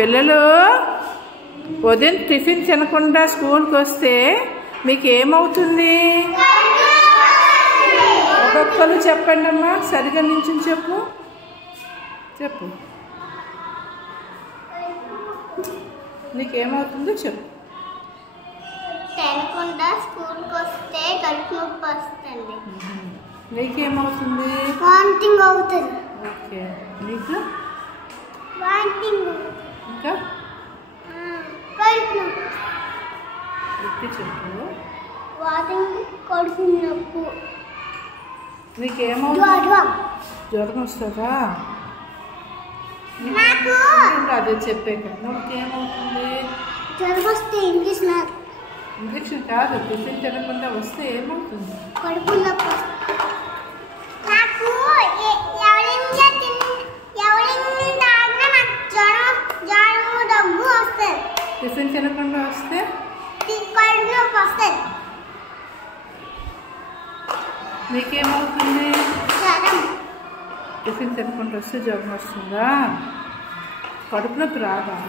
పిల్లలు ఉదయం టిఫిన్ తినకుండా స్కూల్కి వస్తే మీకు ఏమవుతుంది? ఒక్కొక్కరు చెప్పండి అమ్మా, సరిగా నించుని చెప్పు. నీకేమవుతుందో చెప్పు. తినకుండా స్కూల్కి వస్తే కడుపు నొప్పి వస్తుంది. నీకేమవుతుంది? వామిటింగ్ అవుతుంది. ఓకే, నీకు వామిటింగ్. ఇంకా కడుపు నొప్పి. చెప్పు. వామిటింగ్, కడుపు నొప్పి. నీకేమవుతుంది? జ్వరం వస్తుందా? నాకు అదే చెప్పాక నీకేమవుతుంది? జ్వరం వస్తే ఇంజక్షన్ కాదు, టిఫిన్ తినకుండా వస్తే ఏమవుతుంది? కడుపు నొప్పి. నాకు దగ్గు వస్తుంది. టిఫిన్ తినకుండా వస్తే కడుపు నొప్పి వస్తుంది. నీకేమవుతుంది? టిఫిన్ తినకుండా వస్తే జ్వరం వస్తుందా? కడుపు నొప్పి రాదా?